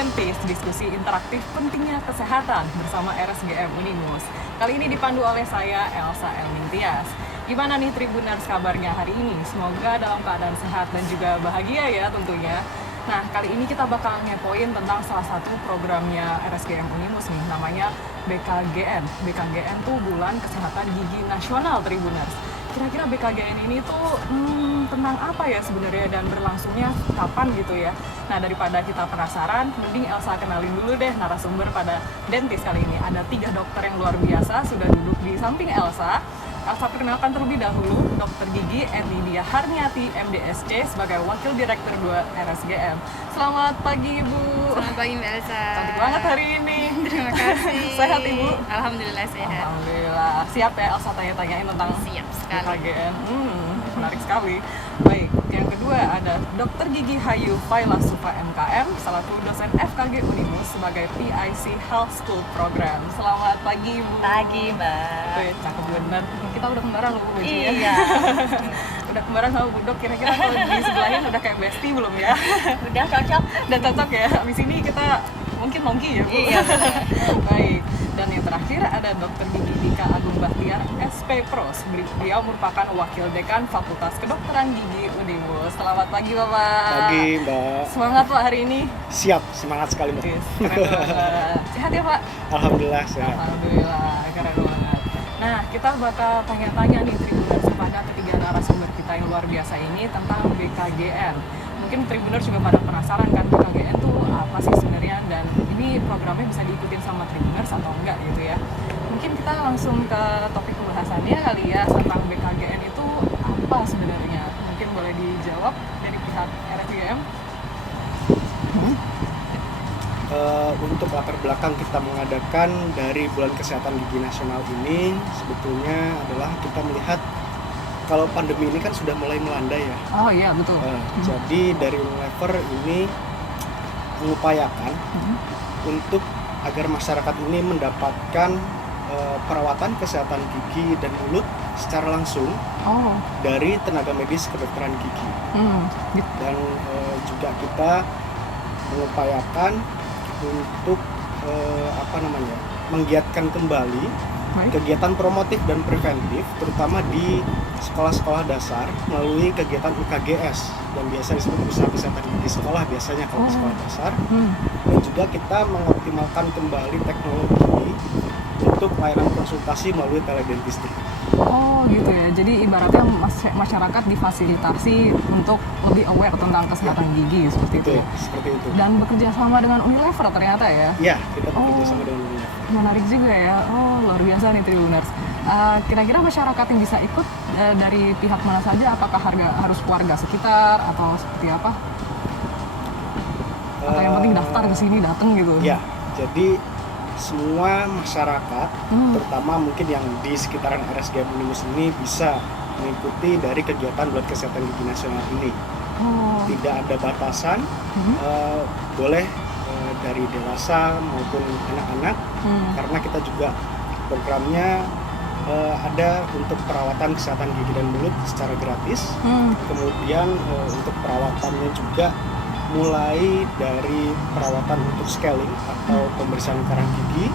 Dentis, diskusi interaktif pentingnya kesehatan bersama RSGM Unimus. Kali ini dipandu oleh saya, Elsa Elmintias. Gimana nih Tribuners kabarnya hari ini? Semoga dalam keadaan sehat dan juga bahagia ya tentunya. Nah, kali ini kita bakal ngepoin tentang salah satu programnya RSGM Unimus nih, namanya BKGN. BKGN tuh Bulan Kesehatan Gigi Nasional Tribuners. Kira-kira BKGN ini tuh tentang apa ya sebenarnya dan berlangsungnya kapan gitu ya. Nah, daripada kita penasaran, mending Elsa kenalin dulu deh narasumber pada Dentis kali ini. Ada 3 dokter yang luar biasa sudah duduk di samping Elsa. Elsa perkenalkan terlebih dahulu Dr. Gigi Enidia Harniati, MDSC, sebagai Wakil Direktur 2 RSGM. Selamat pagi, Ibu. Selamat pagi, Mbak Elsa. Cantik banget hari ini. Terima kasih. Sehat, Ibu? Alhamdulillah sehat. Alhamdulillah. Siap ya Elsa tanya-tanyain tentang Siap sekali. BKGN. Menarik sekali. Baik, yang kedua ada Dr. Gigi Hayu Failasufa MKM, selaku dosen FKG Unimus sebagai PIC Health School Program. Selamat pagi, Ibu. Pagi, Mbak. Wih, cakep bener. Kita udah kembaran loh, Bu. bajunya. Iya. Udah kembaran sama Bu Dok, kira-kira kalau di sebelahnya udah kayak bestie belum ya? Udah cocok? Udah cocok ya? Abis ini kita mungkin nongki ya, Bu? Iya. Baik, dan yang terakhir ada Dr. Gigi Dika Agung Bahtiar, SP Pros. Beliau merupakan Wakil Dekan Fakultas Kedokteran Gigi Unimus. Selamat pagi, Bapak. Pagi, Mbak. Semangat Pak hari ini? Siap, semangat sekali, Mbak. Yes, keren banget. Sehat ya, Pak? Alhamdulillah sehat. Alhamdulillah, keren banget. Nah, kita bakal tanya-tanya nih Tribuners kepada ketiga narasumber kita yang luar biasa ini tentang BKGN. Mungkin Tribuners juga pada penasaran kan BKGN tuh apa sih sebenarnya, dan ini programnya bisa diikutin sama Tribuners atau enggak gitu ya. Mungkin kita langsung ke topik pembahasannya kali ya, tentang BKGN itu apa sebenarnya. Mungkin boleh dijawab dari pihak RSGM. Untuk latar belakang kita mengadakan dari Bulan Kesehatan Gigi Nasional ini sebetulnya adalah kita melihat kalau pandemi ini kan sudah mulai melanda ya. Oh iya, betul. Jadi dari Unilever ini mengupayakan untuk agar masyarakat ini mendapatkan perawatan kesehatan gigi dan mulut secara langsung Oh. dari tenaga medis kedokteran gigi. Gitu. Dan juga kita mengupayakan untuk menggiatkan kembali Baik. kegiatan promotif dan preventif, terutama di sekolah-sekolah dasar melalui kegiatan UKGS dan biasa disebut usaha kesehatan di sekolah biasanya kalau di sekolah dasar. Dan juga kita mengoptimalkan kembali teknologi untuk layanan konsultasi melalui teledentistry. Oh gitu ya, jadi ibaratnya masyarakat difasilitasi untuk lebih aware tentang kesehatan gigi seperti itu. Betul, seperti itu. Dan bekerja sama dengan Unilever ternyata ya. Ya, kita bekerja sama dengan Unilever. Menarik juga ya. Oh, luar biasa nih Tribuners. Kira-kira masyarakat yang bisa ikut dari pihak mana saja? Apakah harus warga sekitar atau seperti apa? Atau yang penting daftar ke sini datang gitu? Ya, jadi semua masyarakat, terutama mungkin yang di sekitaran RSGM Unimus ini bisa mengikuti dari kegiatan Bulan Kesehatan Gigi Nasional ini. Oh. Tidak ada batasan, boleh dari dewasa maupun anak-anak, karena kita juga programnya ada untuk perawatan kesehatan gigi dan mulut secara gratis. Kemudian untuk perawatannya juga mulai dari perawatan untuk scaling atau pembersihan karang gigi,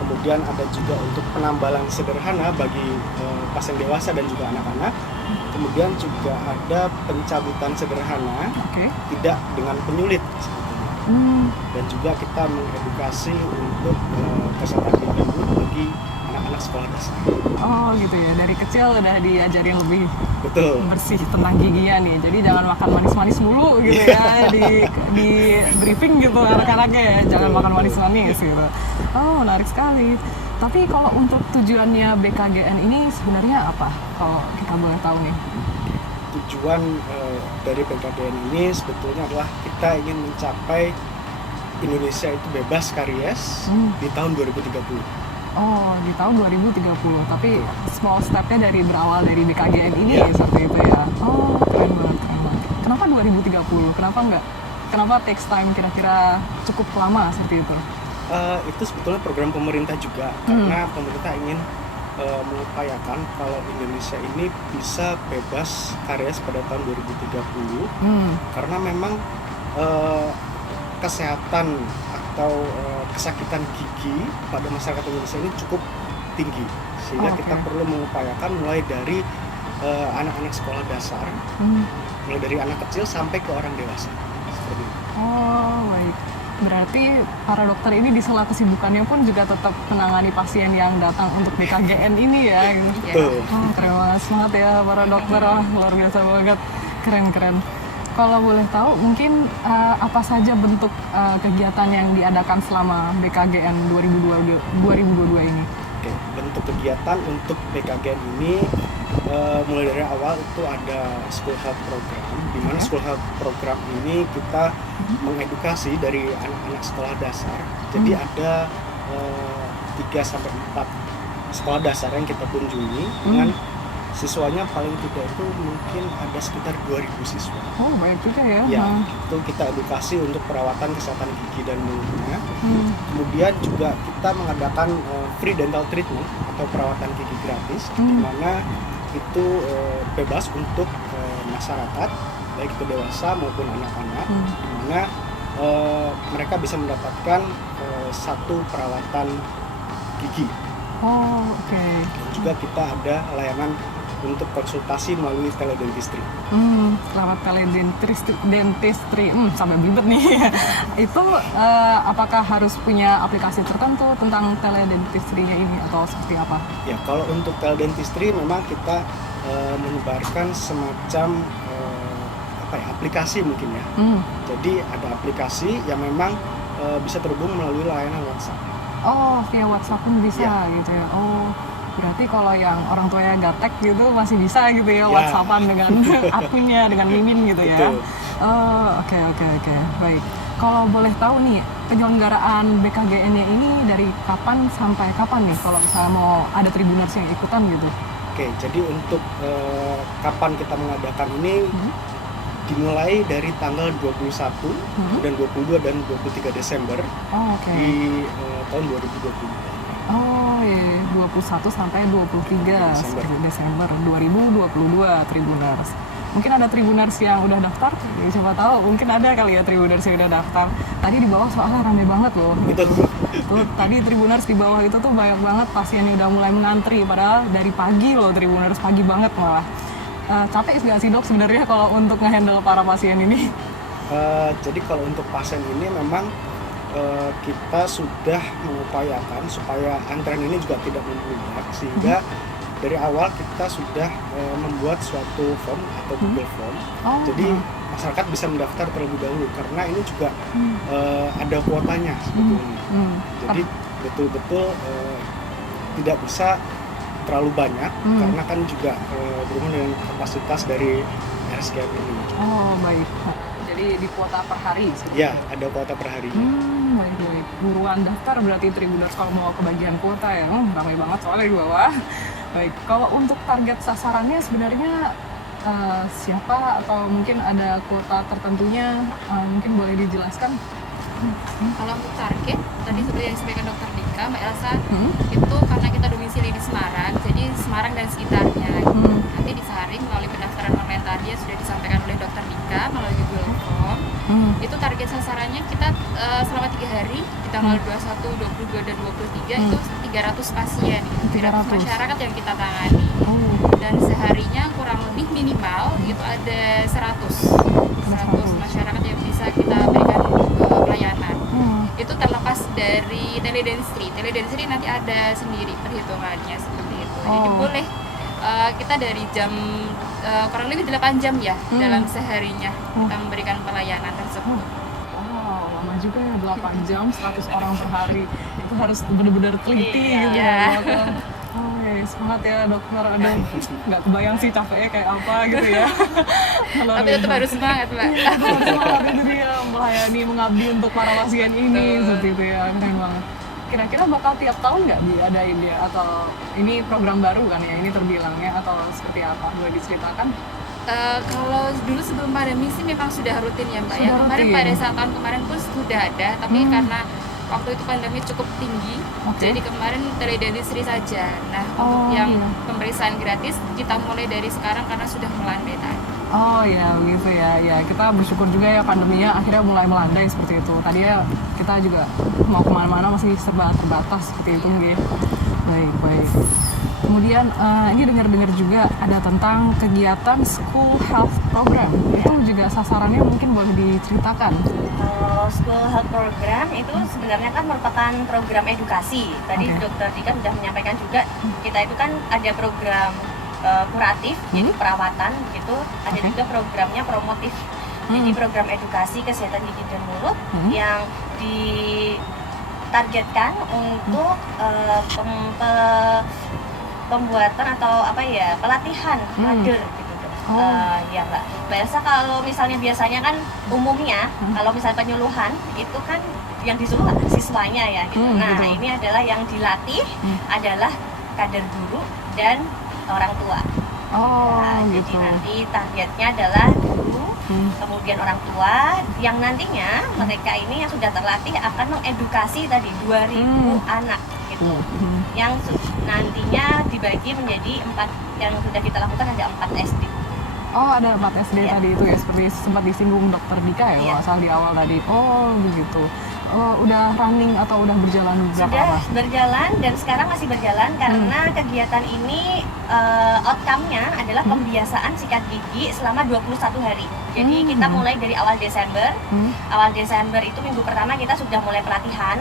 kemudian ada juga untuk penambalan sederhana bagi pasien dewasa dan juga anak-anak, kemudian juga ada pencabutan sederhana, tidak dengan penyulit sebetulnya. Dan juga kita mengedukasi untuk kesehatan gigi dan mulut bagi anak-anak sekolah dasar. Oh gitu ya, dari kecil udah diajarin lebih Betul. bersih tentang giginya nih. Jadi jangan makan manis-manis mulu gitu ya, di briefing gitu anak-anaknya ya, jangan makan manis-manis gitu. Oh, menarik sekali. Tapi kalau untuk tujuannya BKGN ini sebenarnya apa? Kalau kita boleh tahu nih. Tujuan dari BKGN ini sebetulnya adalah kita ingin mencapai Indonesia itu bebas karies di tahun 2030. Oh, di tahun 2030. Tapi small step-nya berawal dari BKGN ini seperti itu ya. Oh, keren banget, keren banget. Kenapa 2030? Kenapa enggak? Kenapa takes time kira-kira cukup lama seperti itu? Itu sebetulnya program pemerintah juga, karena pemerintah ingin mengupayakan kalau Indonesia ini bisa bebas karies pada tahun 2030. Karena memang kesehatan atau kesakitan gigi pada masyarakat Indonesia ini cukup tinggi, sehingga Oke. kita perlu mengupayakan mulai dari anak-anak sekolah dasar, mulai dari anak kecil sampai ke orang dewasa, seperti itu. Oh, baik. Berarti para dokter ini di sela kesibukannya pun juga tetap menangani pasien yang datang untuk BKGN ini ya. Gitu. Betul. Oh, keren banget, semangat ya para dokter, wah, luar biasa banget, keren. Kalau boleh tahu, mungkin apa saja bentuk kegiatan yang diadakan selama BKGN 2022 ini? Oke, bentuk kegiatan untuk BKGN ini mulai dari awal itu ada school health program, di mana school health program ini kita mengedukasi dari anak-anak sekolah dasar. Jadi ada 3-4 sekolah dasar yang kita kunjungi dengan siswanya paling tidak itu mungkin ada sekitar 2.000 siswa. Oh, baik juga ya. Ya, itu kita edukasi untuk perawatan kesehatan gigi dan mulutnya. Kemudian juga kita mengadakan free dental treatment atau perawatan gigi gratis, di mana itu bebas untuk masyarakat, baik itu dewasa maupun anak-anak, di mana mereka bisa mendapatkan satu perawatan gigi. Oh, oke. Dan juga kita ada layanan untuk konsultasi melalui teledentistry. Selamat teledentistry, sampai belibet nih. Itu apakah harus punya aplikasi tertentu tentang teledentistry-nya ini atau seperti apa? Ya, kalau untuk teledentistry memang kita menyebarkan semacam aplikasi mungkin ya. Jadi ada aplikasi yang memang bisa terhubung melalui layanan WhatsApp. Oh, via WhatsApp pun bisa gitu ya. Oh, berarti kalau yang orang tuanya gaptek gitu masih bisa gitu ya, WhatsAppan dengan akunnya, dengan Mimin gitu ya. Betul. Oh, oke. Baik. Kalau boleh tahu nih, penyelenggaraan BKGN-nya ini dari kapan sampai kapan nih kalau misalnya mau ada Tribuners yang ikutan gitu? Oke, jadi untuk kapan kita mengadakan ini dimulai dari tanggal 21 dan 22 dan 23 Desember Oh, oke. di tahun 2020. Oh, iya, 21 sampai 23 Desember 2022 Tribuners. Mungkin ada Tribuners yang udah daftar, ya, siapa tahu mungkin ada kali ya Tribuners yang udah daftar. Tadi di bawah soalnya rame banget loh. Tuh, tadi Tribuners di bawah itu tuh banyak banget pasien yang udah mulai mengantri, padahal dari pagi loh Tribuners, pagi banget malah. Capek nggak sih dok sebenarnya kalau untuk ngehandle para pasien ini? Jadi kalau untuk pasien ini memang kita sudah mengupayakan supaya antrean ini juga tidak membludak, sehingga dari awal kita sudah membuat suatu form atau Google Form. Jadi masyarakat bisa mendaftar terlebih dahulu karena ini juga ada kuotanya sebetulnya. Jadi betul-betul tidak bisa terlalu banyak karena kan juga berhubungan dengan kapasitas dari RSGM ini. Oh, baik. Jadi di kuota per hari? Ya, ada kuota per hari. Baik. Buruan daftar berarti Tribuners kalau mau kebagian kuota ya. Ramai banget soalnya di bawah. Baik, kalau untuk target sasarannya sebenarnya siapa atau mungkin ada kuota tertentunya, mungkin boleh dijelaskan? Kalau untuk target, tadi seperti yang disampaikan Dokter Dika, Mbak Elsa, itu karena kita domisili di Semarang, jadi Semarang dan sekitarnya. Nanti disaring melalui pendaftaran online tadi yang sudah disampaikan oleh Dokter Dika melalui Google Form. Itu target sasarannya kita selama 3 hari di tanggal 21, 22, dan 23 itu 300 pasien, 300 masyarakat yang kita tangani. Dan seharinya kurang lebih minimal itu ada 100 masyarakat yang bisa kita berikan pelayanan. Itu terlepas dari teledentistry nanti ada sendiri perhitungannya seperti itu. Jadi boleh kita dari jam kurang lebih 8 jam ya dalam seharinya kita memberikan pelayanan tersebut. Wow, lama juga ya, 8 jam, 100 orang per hari. Itu harus benar-benar teliti gitu ya. Semangat ya dokter, aduh nggak kebayang sih capeknya kayak apa gitu ya. Tapi tetap harus semangat Mbak. Harus semangat itu dia, melayani, mengabdi untuk para pasien ini, seperti itu ya, keren banget. Kira-kira bakal tiap tahun nggak diadain dia, atau ini program baru kan ya, ini terbilangnya, atau seperti apa, boleh diceritakan? Kalau dulu sebelum pandemi sih memang sudah rutin ya Mbak ya. Kemarin pada saat tahun kemarin pun sudah ada, tapi karena waktu itu pandemi cukup tinggi, jadi kemarin teledentistry saja. Nah, untuk yang pemeriksaan gratis kita mulai dari sekarang karena sudah melandai tadi. Oh ya, begitu ya. Ya, kita bersyukur juga ya pandeminya akhirnya mulai melandai seperti itu. Tadi ya kita juga mau kemana-mana masih serba terbatas seperti itu mungkin. Baik, baik. Kemudian ini dengar-dengar juga ada tentang kegiatan School Health Program. Itu juga sasarannya mungkin boleh diceritakan. Kalau School Health Program itu sebenarnya kan merupakan program edukasi. Tadi Oke. Dokter Dika sudah menyampaikan juga, kita itu kan ada program kuratif, yaitu perawatan gitu. Ada Oke. juga programnya promotif. Jadi program edukasi kesehatan gigi dan mulut yang ditargetkan untuk pembuatan atau pelatihan kader gitu Dok. Ya Mbak Elsa, kalau misalnya biasanya kan umumnya kalau misalnya penyuluhan itu kan yang disuruh siswanya ya gitu. Nah betul. ini adalah yang dilatih adalah kader guru dan orang tua. Oh, Nah, gitu. jadi nanti targetnya adalah guru, kemudian orang tua yang nantinya mereka ini yang sudah terlatih akan mengedukasi tadi 2000 anak gitu. Yang nantinya dibagi menjadi 4, yang sudah kita lakukan ada 4 SD. Oh, ada 4 SD Iya. tadi itu ya, seperti sempat disinggung Dokter Dika ya, Iya. kalau asal di awal tadi. Oh, begitu. Oh, udah running atau udah berjalan berapa Sudah lama? berjalan dan sekarang masih berjalan karena kegiatan ini outcome-nya adalah pembiasaan sikat gigi selama 21 hari. Jadi kita mulai dari awal Desember. Awal Desember itu minggu pertama kita sudah mulai pelatihan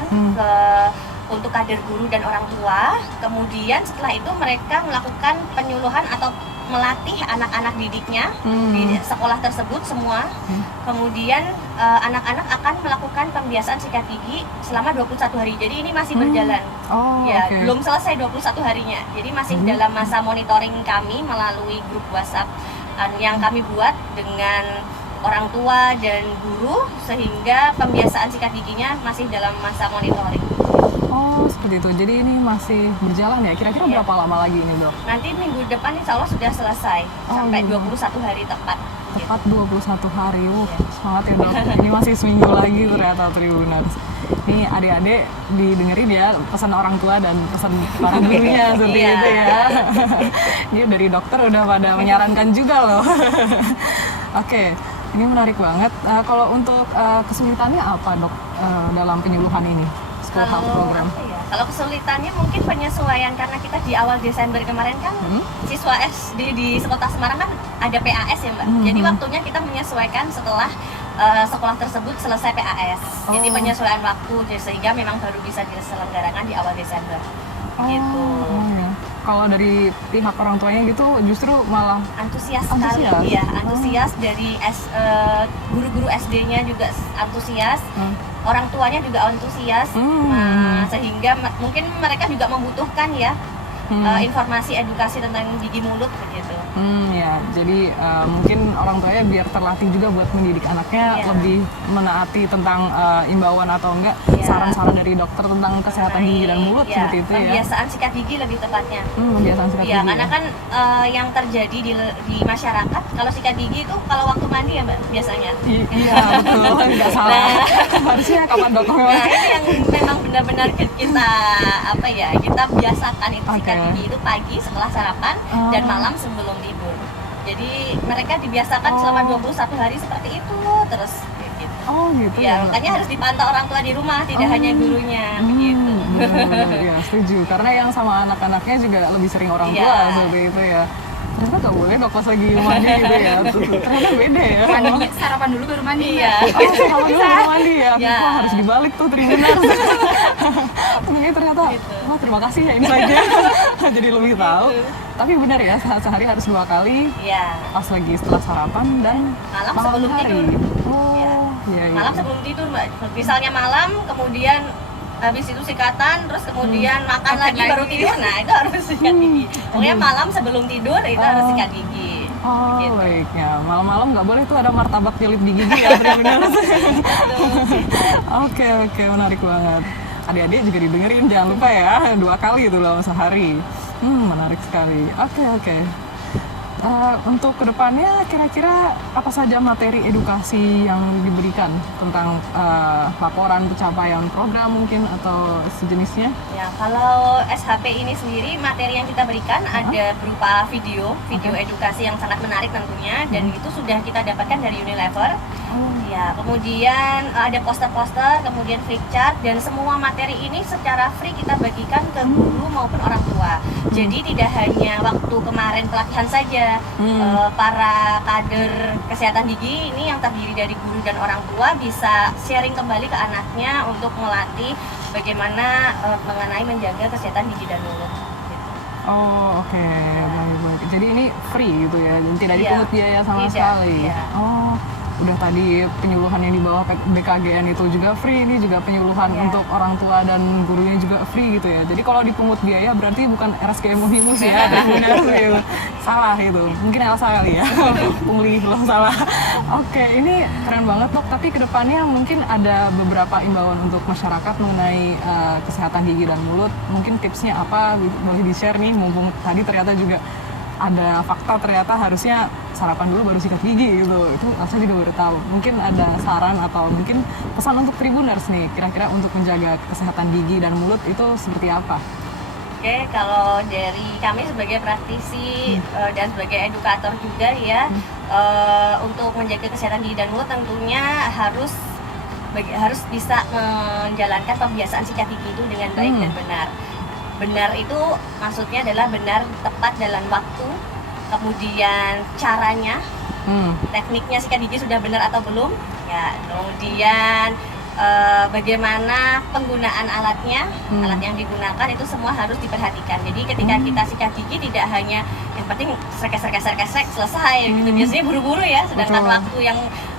untuk kader guru dan orang tua. Kemudian setelah itu mereka melakukan penyuluhan atau melatih anak-anak didiknya di sekolah tersebut semua. Kemudian anak-anak akan melakukan pembiasaan sikat gigi selama 21 hari. Jadi ini masih berjalan. Oh, Ya, oke. belum selesai 21 harinya. Jadi masih dalam masa monitoring kami melalui grup WhatsApp yang kami buat dengan orang tua dan guru, sehingga pembiasaan sikat giginya masih dalam masa monitoring. Oh, seperti itu. Jadi ini masih berjalan ya. Kira-kira Iya. berapa lama lagi ini, Dok? Nanti minggu depan insya Allah sudah selesai sampai gitu. 21 hari tepat. Gitu. Tepat 21 hari. Semangat ya, Dok. Ini masih seminggu lagi ternyata Tribuners. Ini adik-adik didengerin ya pesan orang tua dan pesan para gurunya seperti Iya. itu ya. Ini dari dokter udah pada menyarankan juga loh. Oke, ini menarik banget. Kalau untuk kesulitannya apa, Dok, dalam penyuluhan ini? School Health Program. Kalau kesulitannya mungkin penyesuaian karena kita di awal Desember kemarin kan siswa SD di Kota Semarang kan ada PAS ya Mbak. Jadi waktunya kita menyesuaikan setelah sekolah tersebut selesai PAS. Jadi penyesuaian waktu sehingga memang baru bisa diselenggarakan di awal Desember. Gitu. Ya. Kalau dari pihak orang tuanya gitu justru malah Antusias sekali, Antusias? ya antusias dari guru-guru SD-nya juga antusias, orang tuanya juga antusias, nah, sehingga mungkin mereka juga membutuhkan ya informasi edukasi tentang gigi mulut begitu. Ya, jadi mungkin orang tuanya biar terlatih juga buat mendidik anaknya Iya. lebih menaati tentang imbauan atau enggak Iya. saran-saran dari dokter tentang kesehatan gigi dan mulut Ya, seperti itu ya. pembiasaan sikat gigi lebih tepatnya. Pembiasaan sikat Iya, gigi. karena kan yang terjadi di masyarakat kalau sikat gigi itu kalau waktu mandi ya Mbak biasanya. Iya, betul, nggak salah. Harusnya kapan dok? Nah ini yang memang benar-benar kita biasakan itu sikat Oke. gigi itu pagi setelah sarapan dan malam sebelum tidur. Jadi mereka dibiasakan selama 21 hari seperti itu terus gitu. Oh gitu Ya makanya harus dipantau orang tua di rumah, tidak hanya gurunya begitu. Benar-benar ya, setuju. Karena yang sama anak-anaknya juga lebih sering orang tua Iya. seperti itu ya. Ternyata nggak boleh dok pas lagi mandi gitu ya. Ternyata beda ya. Mandinya sarapan dulu baru mandi. Iya. Oh, sama dulu baru mandi ya. Ya. Wah, harus dibalik tuh Tribuners. Ini ternyata, wah terima kasih ya insight-nya. Jadi lebih tahu. Tapi benar ya, sehari harus 2 kali. Iya. Pas lagi setelah sarapan dan Malam sebelum hari. tidur. Oh, Iya. iya. Malam sebelum tidur Mbak. Misalnya malam kemudian habis itu sikatan terus kemudian makan lagi baru tidur. Nah, itu harus sikat gigi. Pokoknya malam sebelum tidur itu harus sikat gigi. Oh, Gitu. baiknya. Malam-malam nggak boleh tuh ada martabak jilid di gigi ya, Tribuners. Oke, menarik banget. Adik-adik juga didengerin, jangan lupa ya, 2 kali itu dalam sehari. Menarik sekali. Oke. Untuk kedepannya kira-kira apa saja materi edukasi yang diberikan tentang laporan pencapaian program mungkin atau sejenisnya? Ya, kalau SHP ini sendiri materi yang kita berikan ada berupa video edukasi yang sangat menarik tentunya, dan itu sudah kita dapatkan dari Unilever. Ya, kemudian ada poster-poster, kemudian flip chart, dan semua materi ini secara free kita bagikan ke guru maupun orang tua. Jadi tidak hanya waktu kemarin pelatihan saja, para kader kesehatan gigi ini yang terdiri dari guru dan orang tua bisa sharing kembali ke anaknya untuk melatih bagaimana mengenai menjaga kesehatan gigi dan mulut. Gitu. Oh, oke. Baik. Jadi ini free gitu ya, dan tidak Iya. dipungut biaya sama Tidak, sekali. iya. Oh, udah tadi penyuluhan yang di bawah BKGN itu juga free, ini juga penyuluhan Iya. untuk orang tua dan gurunya juga free gitu ya. Jadi kalau dipungut biaya berarti bukan RSGM Unimus ya, benar gitu. Salah itu. Mungkin Elsa kali ya. Pungli loh, salah. Oke, ini keren banget Dok, tapi kedepannya mungkin ada beberapa imbauan untuk masyarakat mengenai kesehatan gigi dan mulut. Mungkin tipsnya apa, boleh di-share nih, mumpung tadi ternyata juga ada fakta ternyata harusnya sarapan dulu baru sikat gigi gitu. Itu saya juga baru tahu. Mungkin ada saran atau mungkin pesan untuk Tribuners nih, kira-kira untuk menjaga kesehatan gigi dan mulut itu seperti apa? Oke, kalau dari kami sebagai praktisi dan sebagai edukator juga ya, untuk menjaga kesehatan gigi dan mulut tentunya harus bisa menjalankan pembiasaan sikat gigi itu dengan baik dan benar. Benar itu maksudnya adalah benar tepat dalam waktu, kemudian caranya, tekniknya sikat gigi sudah benar atau belum, ya, kemudian bagaimana penggunaan alatnya, alat yang digunakan itu semua harus diperhatikan. Jadi ketika kita sikat gigi tidak hanya yang penting srek selesai gitu. Biasanya buru-buru ya, sedangkan waktu yang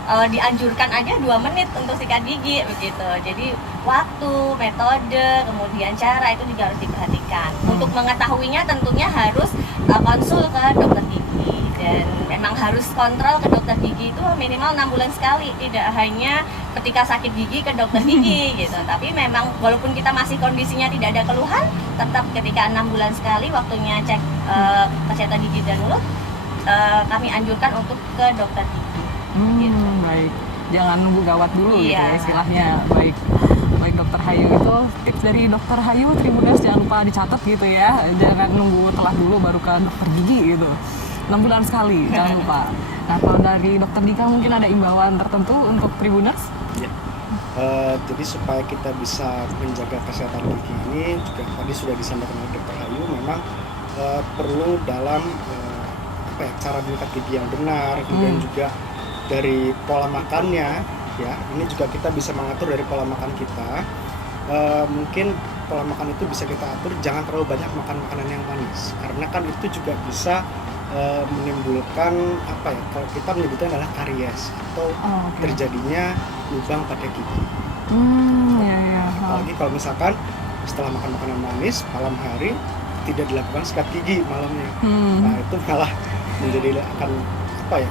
dianjurkan aja 2 menit untuk sikat gigi begitu. Jadi waktu, metode, kemudian cara itu juga harus diperhatikan. Untuk mengetahuinya tentunya harus konsul ke dokter gigi, dan memang harus kontrol ke dokter gigi itu minimal 6 bulan sekali, tidak hanya ketika sakit gigi ke dokter gigi gitu. Tapi memang walaupun kita masih kondisinya tidak ada keluhan, tetap ketika 6 bulan sekali waktunya cek kesehatan gigi dan mulut, kami anjurkan untuk ke dokter gigi. Gitu. Baik, jangan nunggu gawat dulu gitu ya Iya. istilahnya. Baik Dokter Hayu, itu tips dari Dokter Hayu. Tribuners jangan lupa dicatat gitu ya, jangan nunggu telah dulu baru ke dokter gigi gitu. 6 bulan sekali, jangan lupa. Nah, kalau dari Dokter Dika mungkin ada imbauan tertentu untuk Tribuners? Ya. Jadi supaya kita bisa menjaga kesehatan gigi ini juga tadi sudah disampaikan oleh Dokter Hayu, memang perlu dalam cara mengikat gigi yang benar, kemudian juga dari pola makannya, ya. Ini juga kita bisa mengatur dari pola makan kita. Mungkin pola makan itu bisa kita atur, jangan terlalu banyak makan makanan yang manis, karena kan itu juga bisa menimbulkan kalau kita menyebutnya adalah karies atau terjadinya lubang pada gigi. Apalagi kalau misalkan setelah makan makanan manis malam hari tidak dilakukan sikat gigi malamnya, nah itu malah menjadi akan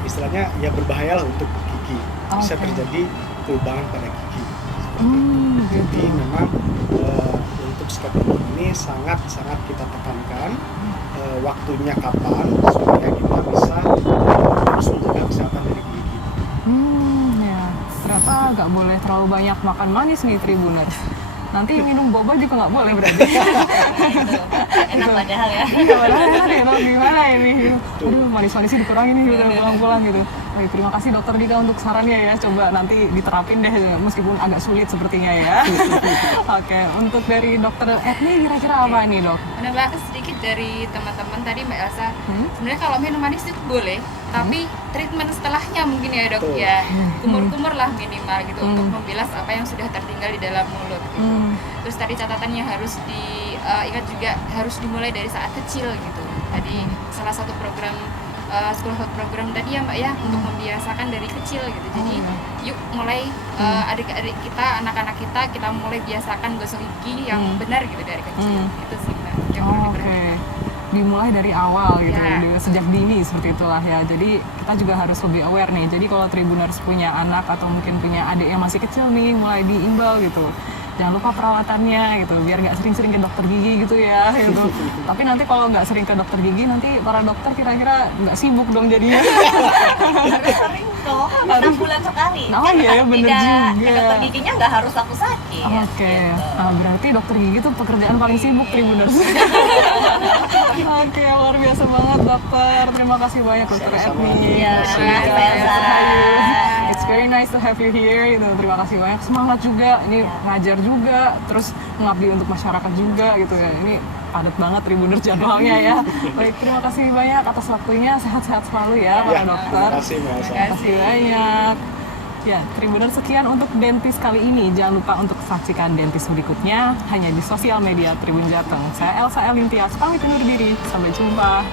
istilahnya ya berbahaya lah untuk gigi, bisa terjadi kelubangan pada gigi. Jadi memang untuk sikat gigi ini sangat kita tekankan waktunya kapan supaya kita bisa terus menjaga kesehatan dari gigi kita. Ya, ternyata nggak boleh terlalu banyak makan manis nih Tribuners. Nanti minum boba juga nggak boleh berarti. Enak padahal ya. Iya, padahal enak gimana ini? Aduh, manis-manisnya dikurangin nih udah pulang-pulang gitu. Baik, terima kasih Dokter Dika untuk sarannya ya. Coba nanti diterapin deh, meskipun agak sulit sepertinya ya. Oke, untuk dari Dokter Etni kira-kira apa nih Dok? Menambahkan sedikit dari teman-teman tadi Mbak Elsa, sebenarnya kalau minum manis itu boleh, tapi treatment setelahnya mungkin ya Dok, ya kumur-kumur lah minimal gitu untuk membilas apa yang sudah tertinggal di dalam mulut gitu. Terus tadi catatannya harus diingat juga harus dimulai dari saat kecil gitu. Tadi salah satu program school health program tadi ya Mbak ya, untuk membiasakan dari kecil gitu. Jadi yuk mulai adik-adik kita, anak-anak kita mulai biasakan gosok gigi yang benar gitu dari kecil. Itu sih Mbak yang perlu diperhatikan. Dimulai dari awal gitu, Ya. sejak dini seperti itulah ya. Jadi kita juga harus lebih aware nih. Jadi kalau Tribuners punya anak atau mungkin punya adik yang masih kecil nih, mulai diimbau gitu. jangan lupa perawatannya gitu, biar nggak sering-sering ke dokter gigi gitu ya gitu. Tapi nanti kalau nggak sering ke dokter gigi, nanti para dokter kira-kira nggak sibuk dong jadinya. Harus sering dong, 6 bulan sekali. Oh Kan iya, bener tidak juga. ke dokter giginya nggak harus waktu sakit. Oke, gitu. nah, berarti dokter gigi itu pekerjaan paling sibuk Tribuners. Oke, luar biasa banget dokter. Terima kasih banyak dokter Sama-sama. Edmi. Iya, Terima terima kasih, Elsa. It's very nice to have you here. Gitu. Terima kasih banyak. Semangat juga. Ini ngajar juga, terus mengabdi untuk masyarakat juga gitu ya. Ini padat banget Tribuners jadwalnya ya. Baik, terima kasih banyak atas waktunya. Sehat-sehat selalu ya para dokter. Terima kasih Mbak Elsa. Terima kasih banyak. Ya, Tribuners, sekian untuk Dentis kali ini. Jangan lupa untuk saksikan Dentis berikutnya hanya di sosial media Tribun Jateng. Saya Elsa Elintias, pamit undur diri. Sampai jumpa.